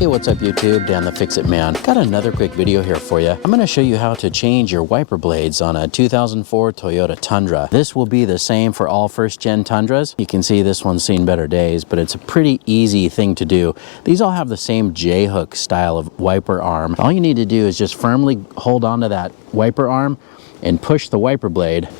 Hey, what's up YouTube? Dan the Fix-It Man. Got another quick video here for you. I'm going to show you how to change your wiper blades on a 2004 Toyota Tundra. This will be the same for all first-gen Tundras. You can see this one's seen better days, but it's a pretty easy thing to do. These all have the same J-hook style of wiper arm. All you need to do is just firmly hold onto that wiper arm and push the wiper blade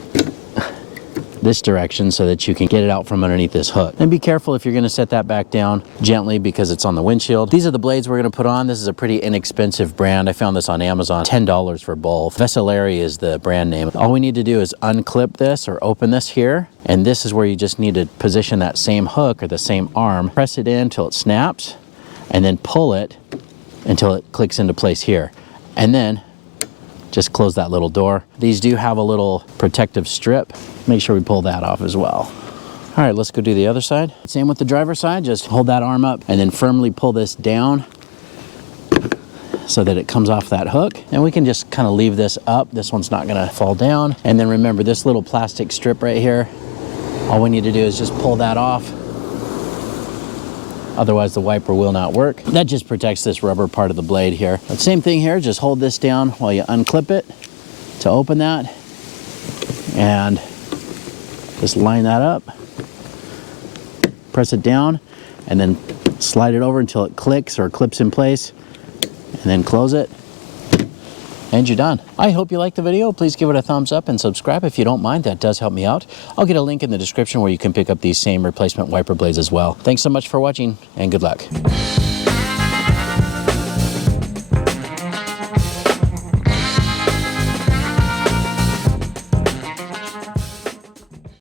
this direction so that you can get it out from underneath this hook. And be careful if you're going to set that back down gently because it's on the windshield. These are the blades we're going to put on. This is a pretty inexpensive brand. I found this on Amazon, $10 for both. Veselari is the brand name. All we need to do is unclip this or open this here. And this is where you just need to position that same hook or the same arm. Press it in until it snaps and then pull it until it clicks into place here. And then just close that little door. These do have a little protective strip. Make sure we pull that off as well. All right, let's go do the other side. Same with the driver's side. Just hold that arm up and then firmly pull this down so that it comes off that hook. And we can just kind of leave this up. This one's not gonna fall down. And then remember this little plastic strip right here. All we need to do is just pull that off. Otherwise the wiper will not work. That just protects this rubber part of the blade here. But same thing here, just hold this down while you unclip it to open that. And just line that up. Press it down and then slide it over until it clicks or clips in place. And then close it. And you're done. I hope you liked the video. Please give it a thumbs up and subscribe if you don't mind. That does help me out. I'll get a link in the description where you can pick up these same replacement wiper blades as well. Thanks so much for watching and good luck.